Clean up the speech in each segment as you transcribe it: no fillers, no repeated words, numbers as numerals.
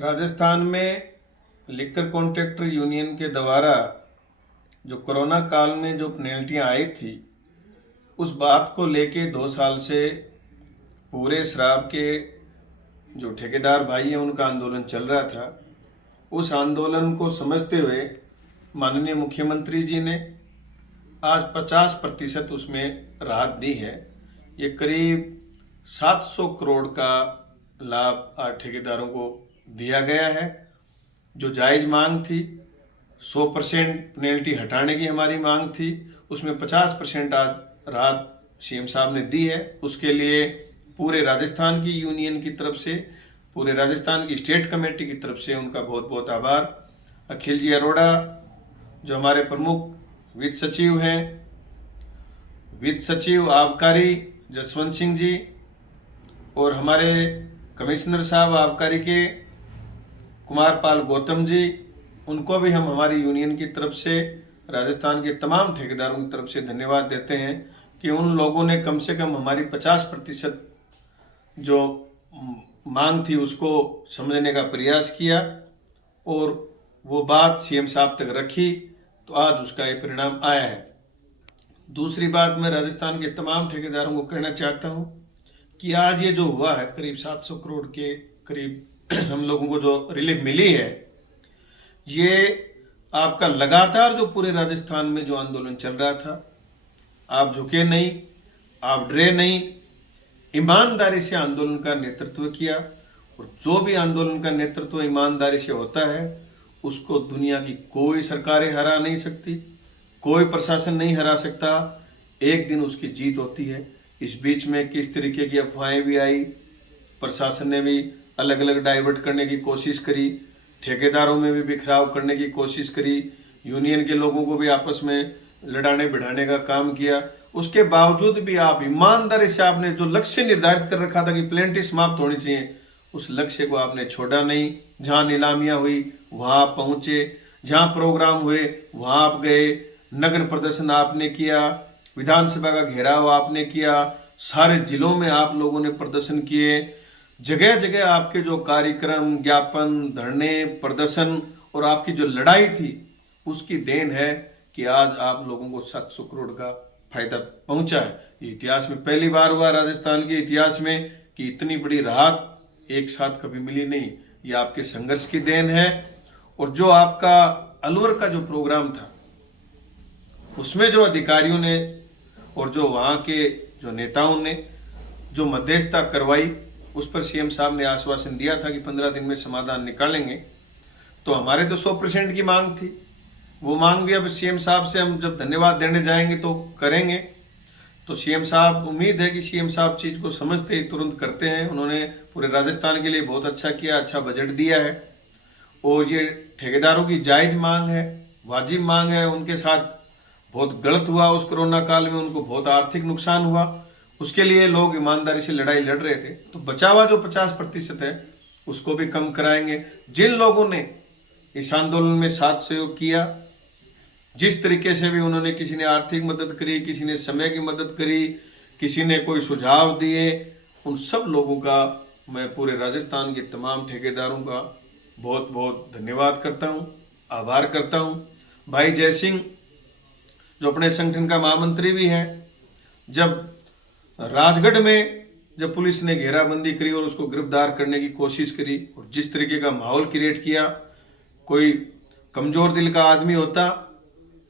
राजस्थान में liquor contractor union के द्वारा जो कोरोना काल में जो पेनल्टियाँ आई थी, उस बात को लेके 2 साल से पूरे शराब के जो ठेकेदार भाई हैं उनका आंदोलन चल रहा था। उस आंदोलन को समझते हुए माननीय मुख्यमंत्री जी ने आज 50% उसमें राहत दी है। ये करीब 700 करोड़ का लाभ आज ठेकेदारों को दिया गया है। जो जायज़ मांग थी, 100% पेनल्टी हटाने की हमारी मांग थी, उसमें 50% आज राहत सीएम साहब ने दी है। उसके लिए पूरे राजस्थान की यूनियन की तरफ से, पूरे राजस्थान की स्टेट कमेटी की तरफ से उनका बहुत बहुत आभार। अखिल जी अरोड़ा जो हमारे प्रमुख वित्त सचिव हैं, वित्त सचिव आबकारी जसवंत सिंह जी, और हमारे कमिश्नर साहब आबकारी के कुमार पाल गौतम जी, उनको भी हम हमारी यूनियन की तरफ से, राजस्थान के तमाम ठेकेदारों की तरफ से धन्यवाद देते हैं कि उन लोगों ने कम से कम हमारी 50% जो मांग थी उसको समझने का प्रयास किया और वो बात सीएम साहब तक रखी, तो आज उसका ये परिणाम आया है। दूसरी बात, मैं राजस्थान के तमाम ठेकेदारों को कहना चाहता हूँ कि आज ये जो हुआ है, करीब 700 करोड़ के करीब हम लोगों को जो रिलीफ मिली है, ये आपका लगातार जो पूरे राजस्थान में जो आंदोलन चल रहा था, आप झुके नहीं, आप डरे नहीं, ईमानदारी से आंदोलन का नेतृत्व किया। और जो भी आंदोलन का नेतृत्व ईमानदारी से होता है, उसको दुनिया की कोई सरकारें हरा नहीं सकती, कोई प्रशासन नहीं हरा सकता। एक दिन उसकी जीत होती है। इस बीच में किस तरीके की अफवाहें भी आई, प्रशासन ने भी अलग अलग डाइवर्ट करने की कोशिश करी, ठेकेदारों में भी बिखराव करने की कोशिश करी, यूनियन के लोगों को भी आपस में लड़ाने भिड़ाने का काम किया। उसके बावजूद भी आप ईमानदारी से, आपने जो लक्ष्य निर्धारित कर रखा था कि पेनल्टी समाप्त होनी चाहिए, उस लक्ष्य को आपने छोड़ा नहीं। जहां नीलामियां हुई वहां आप पहुंचे, जहां प्रोग्राम हुए वहां आप गए, नगर प्रदर्शन आपने किया, विधानसभा का घेराव आपने किया, सारे जिलों में आप लोगों ने प्रदर्शन किए। जगह जगह आपके जो कार्यक्रम, ज्ञापन, धरने, प्रदर्शन और आपकी जो लड़ाई थी, उसकी देन है कि आज आप लोगों को 700 करोड़ का फायदा पहुंचा है। ये इतिहास में पहली बार हुआ, राजस्थान के इतिहास में, कि इतनी बड़ी राहत एक साथ कभी मिली नहीं। ये आपके संघर्ष की देन है। और जो आपका अलवर का जो प्रोग्राम था, उसमें जो अधिकारियों ने और जो वहाँ के जो नेताओं ने जो मध्यस्थता करवाई, उस पर सीएम साहब ने आश्वासन दिया था कि 15 दिन में समाधान निकालेंगे। तो हमारे तो 100% की मांग थी, वो मांग भी अब सीएम साहब से हम जब धन्यवाद देने जाएंगे तो करेंगे। तो सीएम साहब, उम्मीद है कि सीएम साहब चीज़ को समझते ही तुरंत करते हैं। उन्होंने पूरे राजस्थान के लिए बहुत अच्छा किया, अच्छा बजट दिया है। और ये ठेकेदारों की जायज़ मांग है, वाजिब मांग है। उनके साथ बहुत गलत हुआ उस कोरोना काल में, उनको बहुत आर्थिक नुकसान हुआ, उसके लिए लोग ईमानदारी से लड़ाई लड़ रहे थे। तो बचा हुआ जो 50% है उसको भी कम कराएंगे। जिन लोगों ने इस आंदोलन में साथ सहयोग किया, जिस तरीके से भी उन्होंने, किसी ने आर्थिक मदद करी, किसी ने समय की मदद करी, किसी ने कोई सुझाव दिए, उन सब लोगों का मैं पूरे राजस्थान के तमाम ठेकेदारों का बहुत बहुत धन्यवाद करता हूँ, आभार करता हूँ। भाई जय सिंह जो अपने संगठन का महामंत्री भी हैं, जब राजगढ़ में जब पुलिस ने घेराबंदी करी और उसको गिरफ्तार करने की कोशिश करी और जिस तरीके का माहौल क्रिएट किया, कोई कमजोर दिल का आदमी होता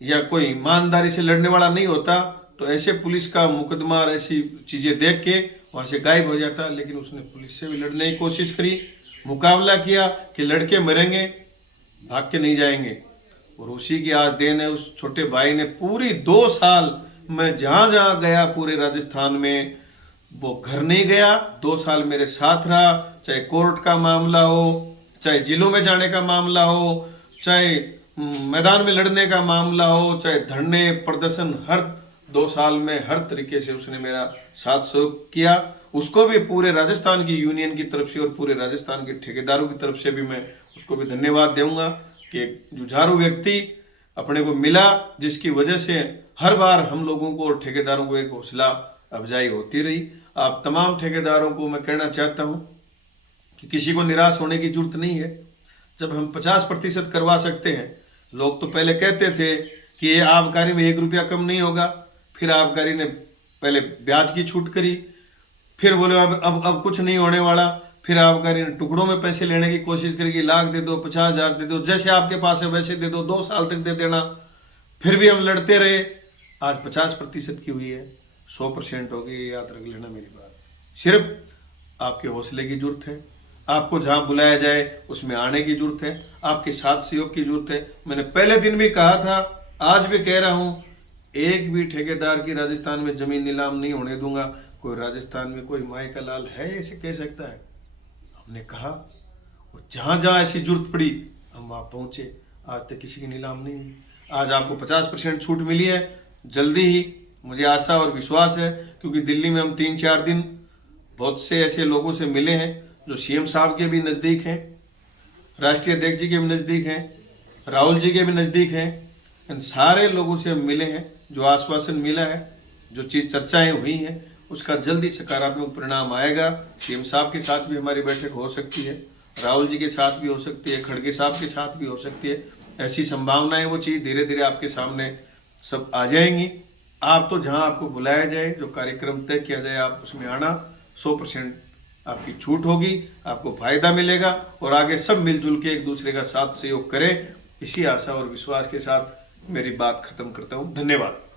या कोई ईमानदारी से लड़ने वाला नहीं होता, तो ऐसे पुलिस का मुकदमा और ऐसी चीज़ें देख के वहाँ से गायब हो जाता। लेकिन उसने पुलिस से भी लड़ने की कोशिश करी, मुकाबला किया कि लड़के मरेंगे, भाग के नहीं जाएंगे। और उसी की आज देन है, उस छोटे भाई ने पूरी 2 साल, मैं जहाँ जहाँ गया पूरे राजस्थान में, वो घर नहीं गया, 2 साल मेरे साथ रहा। चाहे कोर्ट का मामला हो, चाहे जिलों में जाने का मामला हो, चाहे मैदान में लड़ने का मामला हो, चाहे धरने प्रदर्शन, हर 2 साल में हर तरीके से उसने मेरा साथ सहयोग किया। उसको भी पूरे राजस्थान की यूनियन की तरफ से और पूरे राजस्थान के ठेकेदारों की तरफ से भी मैं उसको भी धन्यवाद दूंगा कि एक जुझारू व्यक्ति अपने को मिला, जिसकी वजह से हर बार हम लोगों को और ठेकेदारों को एक हौसला अफजाई होती रही। आप तमाम ठेकेदारों को मैं कहना चाहता हूँ कि किसी को निराश होने की जरूरत नहीं है। जब हम 50% करवा सकते हैं, लोग तो पहले कहते थे कि ये आबकारी में 1 रुपया कम नहीं होगा, फिर आबकारी ने पहले ब्याज की छूट करी, फिर बोले अब कुछ नहीं होने वाला, फिर आबकारी ने टुकड़ों में पैसे लेने की कोशिश करी कि लाख दे दो, 50,000 दे दो, जैसे आपके पास है वैसे दे दो, 2 साल तक दे देना। फिर भी हम लड़ते रहे। आज 50% की हुई है, 100% होगी, ये याद रख लेना मेरी बात। सिर्फ आपके हौसले की जरूरत है, आपको जहां बुलाया जाए उसमें आने की जरूरत है, आपके साथ सहयोग की जरूरत है। मैंने पहले दिन भी कहा था, आज भी कह रहा हूं, एक भी ठेकेदार की राजस्थान में जमीन नीलाम नहीं होने दूंगा। कोई राजस्थान में कोई माई का लाल है ऐसे कह सकता है? हमने कहा, और जहां जहां ऐसी जरूरत पड़ी हम वहां पहुंचे। आज तक किसी की नीलाम नहीं हुई। आज आपको 50% छूट मिली है, जल्दी ही मुझे आशा और विश्वास है, क्योंकि दिल्ली में हम 3-4 दिन बहुत से ऐसे लोगों से मिले हैं जो सीएम साहब के भी नज़दीक हैं, राष्ट्रीय अध्यक्ष जी के भी नज़दीक हैं, राहुल जी के भी नज़दीक हैं। इन सारे लोगों से हम मिले हैं। जो आश्वासन मिला है, जो चीज़ चर्चाएं हुई हैं, उसका जल्दी सकारात्मक परिणाम आएगा। सीएम साहब के साथ भी हमारी बैठक हो सकती है, राहुल जी के साथ भी हो सकती है, खड़गे साहब के साथ भी हो सकती है। ऐसी संभावनाएं, वो चीज़ धीरे धीरे आपके सामने सब आ जाएंगी। आप तो जहां आपको बुलाया जाए, जो कार्यक्रम तय किया जाए, आप उसमें आना। 100% आपकी छूट होगी, आपको फायदा मिलेगा, और आगे सब मिलजुल के एक दूसरे का साथ सहयोग करें। इसी आशा और विश्वास के साथ मेरी बात खत्म करता हूं। धन्यवाद।